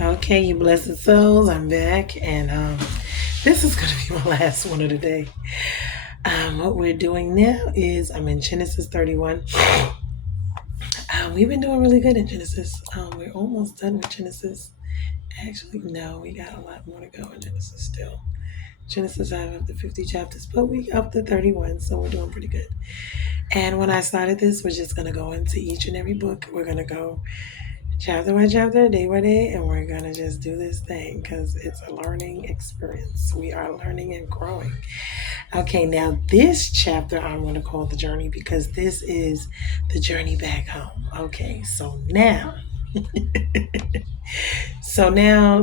Okay, you blessed souls, I'm back, and this is going to be my last one of the day. What we're doing now is I'm in Genesis 31. We've been doing really good in Genesis. We're almost done with Genesis. Actually, no, we got a lot more to go in Genesis still. Genesis, I have up to 50 chapters, but we up to 31, so we're doing pretty good. And when I started this, we're just going to go into each and every book. We're going to go chapter by chapter, day by day, and we're gonna just do this thing because it's a learning experience. We are learning and growing. Okay, now this chapter I'm gonna call the journey because this is the journey back home. Okay, so now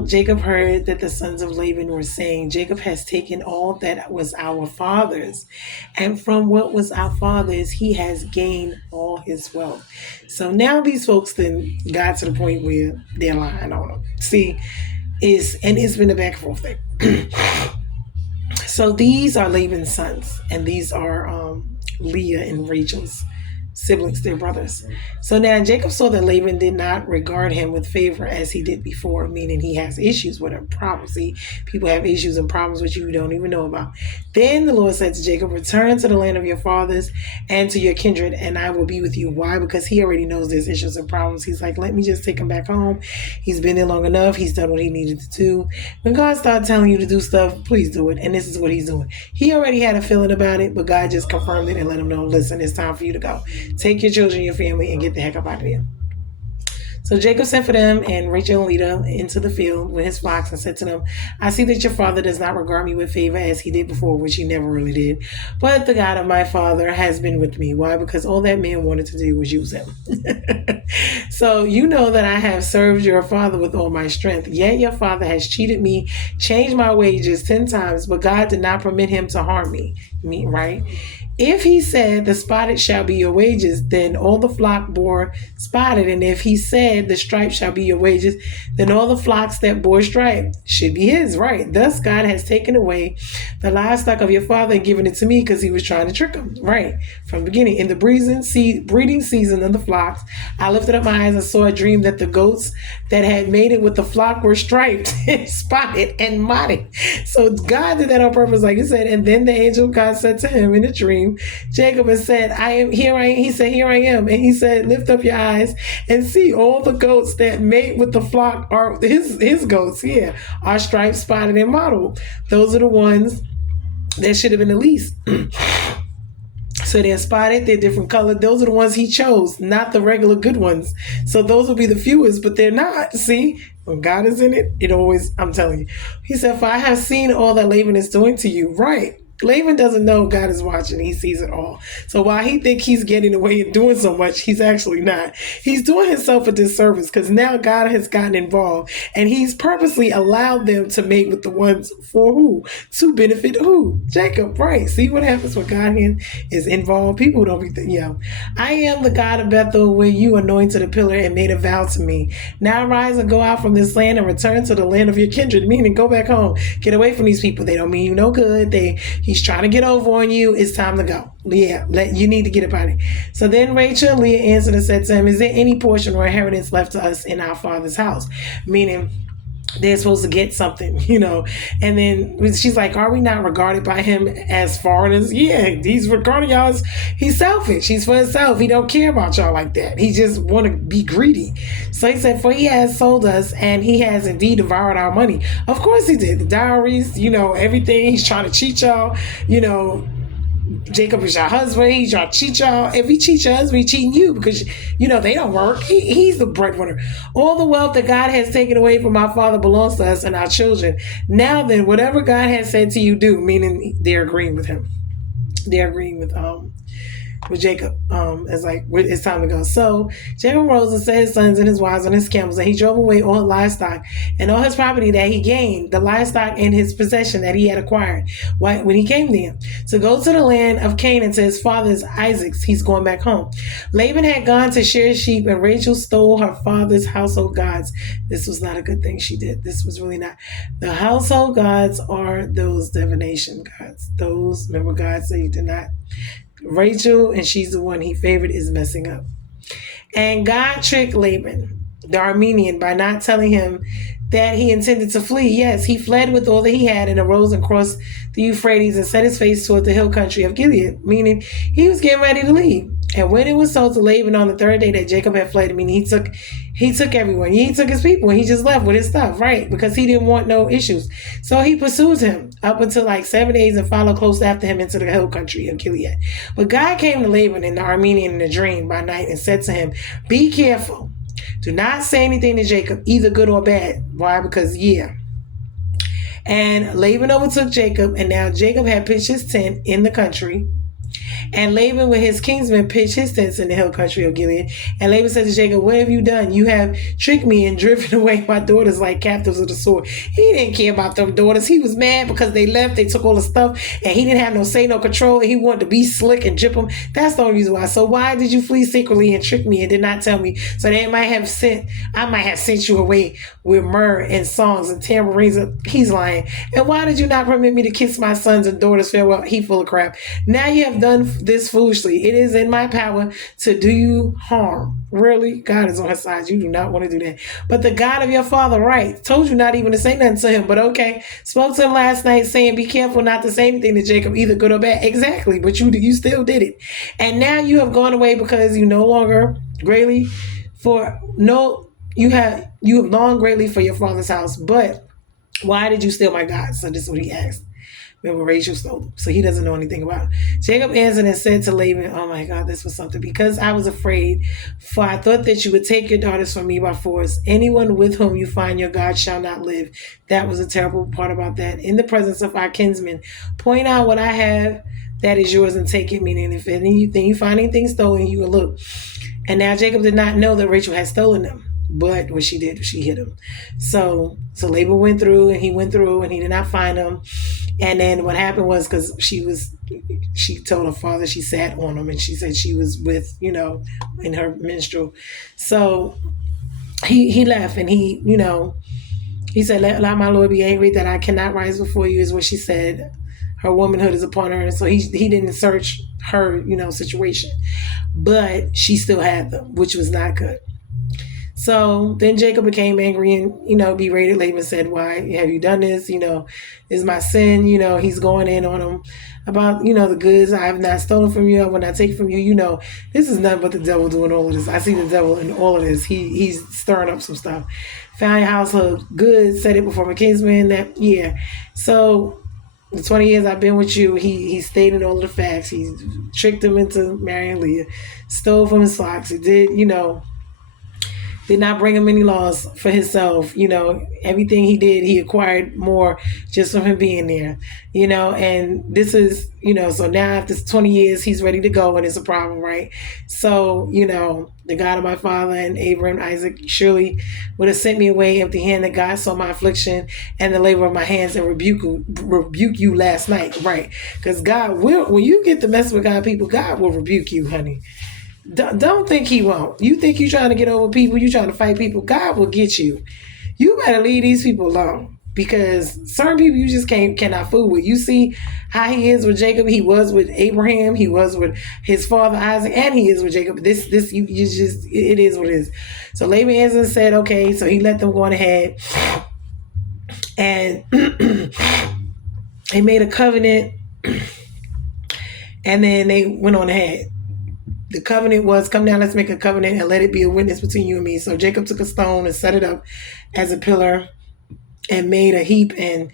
Jacob heard that the sons of Laban were saying, Jacob has taken all that was our father's, and from what was our father's, he has gained all his wealth. So now these folks then got to the point where they're lying on him. See, it's been a back and forth thing. So these are Laban's sons, and these are Leah and Rachel's siblings, their brothers. So now Jacob saw that Laban did not regard him with favor as he did before, meaning he has issues with him, problems. See, people have issues and problems which you don't even know about. Then the Lord said to Jacob, return to the land of your fathers and to your kindred, and I will be with you. Why? Because he already knows there's issues and problems. He's like, let me just take him back home. He's been there long enough. He's done what he needed to do. When God starts telling you to do stuff, please do it. And this is what he's doing. He already had a feeling about it, but God just confirmed it and let him know, listen, it's time for you to go. Take your children, your family, and get the heck up out of here. So Jacob sent for them and Rachel and Leah into the field with his flocks and said to them, I see that your father does not regard me with favor as he did before, which he never really did. But the God of my father has been with me. Why? Because all that man wanted to do was use him. So you know that I have served your father with all my strength. Yet your father has cheated me, changed my wages 10 times, but God did not permit him to harm me. Right? If he said, the spotted shall be your wages, then all the flock bore spotted. And if he said, the stripe shall be your wages, then all the flocks that bore stripe should be his, right? Thus God has taken away the livestock of your father and given it to me because he was trying to trick him, right? From the beginning. In the breeding season of the flocks, I lifted up my eyes and saw a dream that the goats that had made it with the flock were striped and spotted and mottled. So God did that on purpose, like he said. And then the angel God said to him in a dream, Jacob has said, I am here. He said, here I am. And he said, lift up your eyes and see all the goats that mate with the flock are his goats. Yeah, are striped, spotted, and mottled. Those are the ones that should have been the least. So they're spotted, they're different colored. Those are the ones he chose, not the regular good ones. So those will be the fewest, but they're not. See, when God is in it, it always, I'm telling you. He said, for I have seen all that Laban is doing to you. Right. Laban doesn't know God is watching. He sees it all. So while he thinks he's getting away and doing so much, he's actually not. He's doing himself a disservice because now God has gotten involved and he's purposely allowed them to mate with the ones for who? To benefit who? Jacob, right. See what happens when God is involved? People don't be thinking, I am the God of Bethel where you anointed a pillar and made a vow to me. Now rise and go out from this land and return to the land of your kindred, meaning go back home. Get away from these people. They don't mean you no good. He's trying to get over on you. It's time to go. Yeah, you need to get up out of it. So then Rachel and Leah answered and said to him, is there any portion or inheritance left to us in our father's house? Meaning they're supposed to get something, And then she's like, are we not regarded by him as foreigners? Yeah, he's regarding y'all as, he's selfish. He's for himself. He don't care about y'all like that. He just want to be greedy. So he said, for he has sold us and he has indeed devoured our money. Of course he did. The dowries, everything. He's trying to cheat y'all, Jacob is your husband. He's trying to cheat y'all. If he cheats your husband, he's cheating you because, they don't work. He's the breadwinner. All the wealth that God has taken away from our father belongs to us and our children. Now then, whatever God has said to you, do, meaning they're agreeing with him. They're agreeing with Jacob. It's like, it's time to go. So Jacob rose and set his sons and his wives on his camels, and he drove away all livestock and all his property that he gained, the livestock in his possession that he had acquired when he came there, to go to the land of Canaan to his father's Isaac's. He's going back home. Laban had gone to shear sheep, and Rachel stole her father's household gods. This was not a good thing she did. This was really not. The household gods are those divination gods. Those, remember God said you did not. Rachel, and she's the one he favored, is messing up. And God tricked Laban. the Armenian, by not telling him that he intended to flee. Yes, he fled with all that he had and arose and crossed the Euphrates and set his face toward the hill country of Gilead, meaning he was getting ready to leave. And when it was told to Laban on the third day that Jacob had fled, meaning he took everyone. He took his people and he just left with his stuff, right? Because he didn't want no issues. So he pursues him up until like 7 days and followed close after him into the hill country of Gilead. But God came to Laban in the Armenian in a dream by night and said to him, "Be careful. Do not say anything to Jacob, either good or bad." Why? Because, And Laban overtook Jacob, and now Jacob had pitched his tent in the country. And Laban with his kinsmen pitched his tents in the hill country of Gilead. And Laban said to Jacob, "What have you done? You have tricked me and driven away my daughters like captives of the sword." He didn't care about them daughters. He was mad because they left. They took all the stuff and he didn't have no say, no control. And he wanted to be slick and jip them. That's the only reason why. So why did you flee secretly and trick me and did not tell me? So I might have sent you away with myrrh and songs and tambourines. He's lying. "And why did you not permit me to kiss my sons and daughters farewell?" He full of crap. "Now you have done this foolishly. It is in my power to do you harm." Really? God is on his side. You do not want to do that. "But the God of your father, right, told you not even to say nothing to him. But okay, spoke to him last night saying, be careful not to say anything to Jacob, either good or bad." Exactly. But you still did it. "And now you have gone away because you no longer greatly you have longed greatly for your father's house. But why did you steal my God?" So this is what he asked. Remember, Rachel stole them, so he doesn't know anything about it. Jacob answered and said to Laban, "Oh my God, this was something. Because I was afraid, for I thought that you would take your daughters from me by force. Anyone with whom you find your God shall not live." That was a terrible part about that. "In the presence of our kinsmen, point out what I have that is yours and take it, meaning if anything you find anything stolen, you will look." And now Jacob did not know that Rachel had stolen them. But what she did, she hit him. So Laban went through and he did not find them. And then what happened was, because she told her father she sat on him and she said she was with, in her menstrual. So he left and he said, let my Lord be angry that I cannot rise before you, is what she said. Her womanhood is upon her. And so he didn't search her, situation. But she still had them, which was not good. So then Jacob became angry and, berated Laban, said, "Why have you done this? Is my sin?" He's going in on him about, the goods I have not stolen from you. I will not take from you. This is nothing but the devil doing all of this. I see the devil in all of this. He's stirring up some stuff. "Found your household goods, set it before my kinsman." So the 20 years I've been with you, he stated all of the facts. He tricked him into marrying Leah, stole from his flocks. He did not bring him any laws for himself. Everything he did, he acquired more just from him being there, and this is, so now after 20 years, he's ready to go and it's a problem, right? So, the God of my father and Abraham, Isaac, surely would have sent me away empty-handed. God saw my affliction and the labor of my hands and rebuke you last night, right? Because God will, when you get to mess with God people, God will rebuke you, honey. Don't think he won't. You think you're trying to get over people, you're trying to fight people, God will get you. You better leave these people alone, because certain people you just cannot fool with. You see how he is with Jacob. He was with Abraham. He was with his father Isaac, and he is with Jacob. It is what it is. So Laban answered and said, okay. So he let them go on ahead, and they made a covenant, and then they went on ahead. The covenant was, "Come down, let's make a covenant and let it be a witness between you and me." So Jacob took a stone and set it up as a pillar and made a heap, and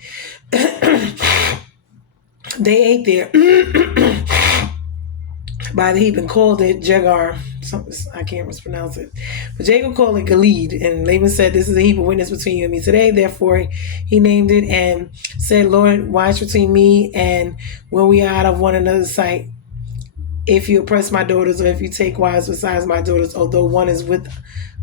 they ate there by the heap and called it Jegar. I can't mispronounce it. But Jacob called it Gilead. And Laban said, "This is a heap of witness between you and me today." Therefore he named it and said, "Lord, watch between me and when we are out of one another's sight. If you oppress my daughters, or if you take wives besides my daughters, although one is with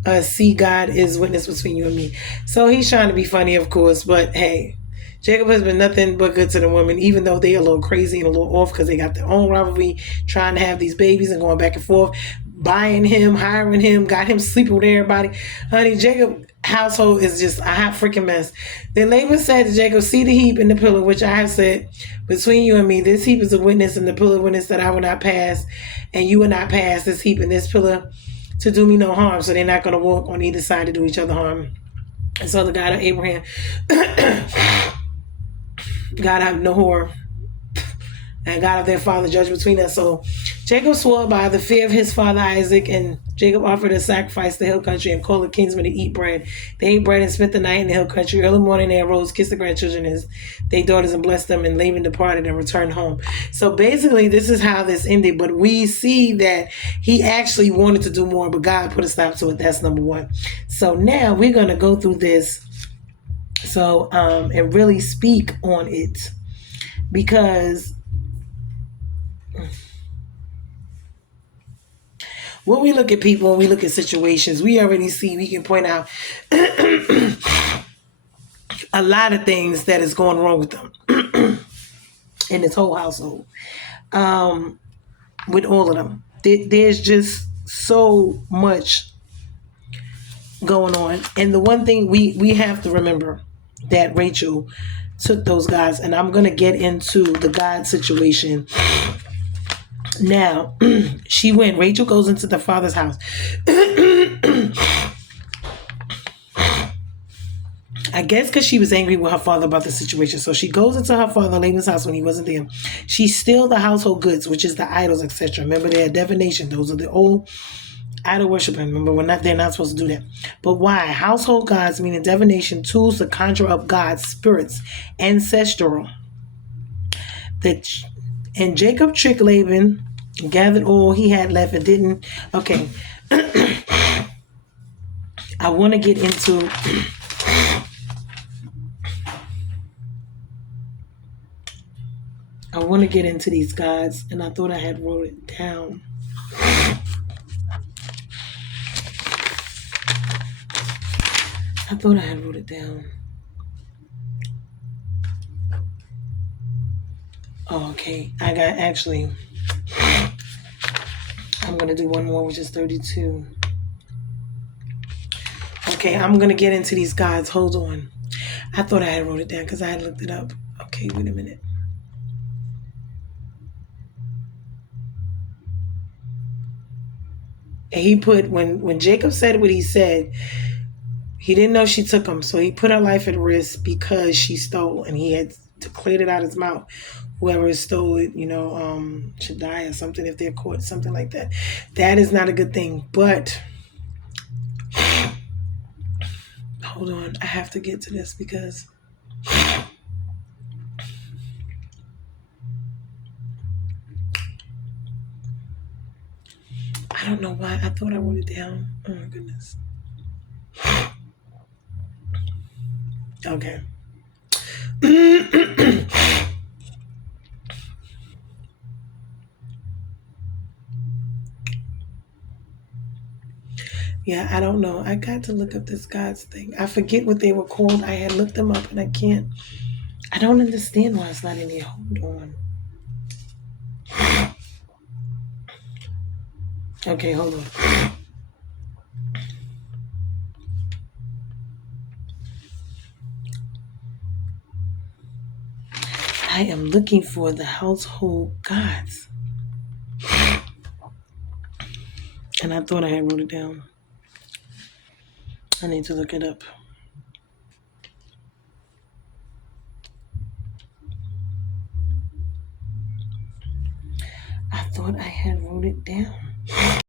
us, see, God is witness between you and me." So he's trying to be funny, of course, but hey, Jacob has been nothing but good to the women, even though they're a little crazy and a little off because they got their own rivalry, trying to have these babies and going back and forth, buying him, hiring him, got him sleeping with everybody. Honey, Jacob household is just a hot freaking mess. Then Laban said to Jacob, "See the heap and the pillar which I have set between you and me. This heap is a witness, and the pillar witness that I will not pass, and you will not pass this heap and this pillar to do me no harm. So they're not going to walk on either side to do each other harm. And so the God of Abraham, God have Nahor, and God of their father judge between us. So Jacob swore by the fear of his father Isaac, and Jacob offered a sacrifice to the hill country and called the kinsmen to eat bread. They ate bread and spent the night in the hill country. Early morning they arose, kissed the grandchildren and their daughters, and blessed them. And Laban departed and returned home. So basically, this is how this ended. But we see that he actually wanted to do more, but God put a stop to it. That's number one. So now we're going to go through this. So and really speak on it, because when we look at people, we look at situations, we already see, we can point out a lot of things that is going wrong with them in this whole household. With all of them, there's just so much going on. And the one thing we have to remember, that Rachel took those guys, and I'm going to get into the God situation. Now, Rachel goes into the father's house. I guess because she was angry with her father about the situation. So she goes into her father Laban's house when he wasn't there. She steals the household goods, which is the idols, etc. Remember, they are divination. Those are the old idol worshiping. Remember, they're not supposed to do that. But why? Household gods, meaning divination, tools to conjure up gods, spirits, ancestral. And Jacob tricked Laban, gathered all he had left, and didn't. Okay. I want to get into. I want to get into these gods, and I thought I had wrote it down. I thought I had wrote it down. Oh, okay. I'm going to do one more, which is 32. Okay, I'm going to get into these gods. Hold on. I thought I had wrote it down because I had looked it up. Okay, wait a minute. And he put, when Jacob said what he said, he didn't know she took him. So he put her life at risk because she stole, and he had declared it out his mouth. Whoever stole it, should die or something if they're caught, something like that. That is not a good thing. But hold on, I have to get to this because I don't know why. I thought I wrote it down. Oh my goodness. Okay. Yeah, I don't know. I got to look up this God's thing. I forget what they were called. I had looked them up and I don't understand why it's not in here. Hold on. Okay, hold on. I am looking for the household gods. And I thought I had wrote it down. I need to look it up. I thought I had wrote it down.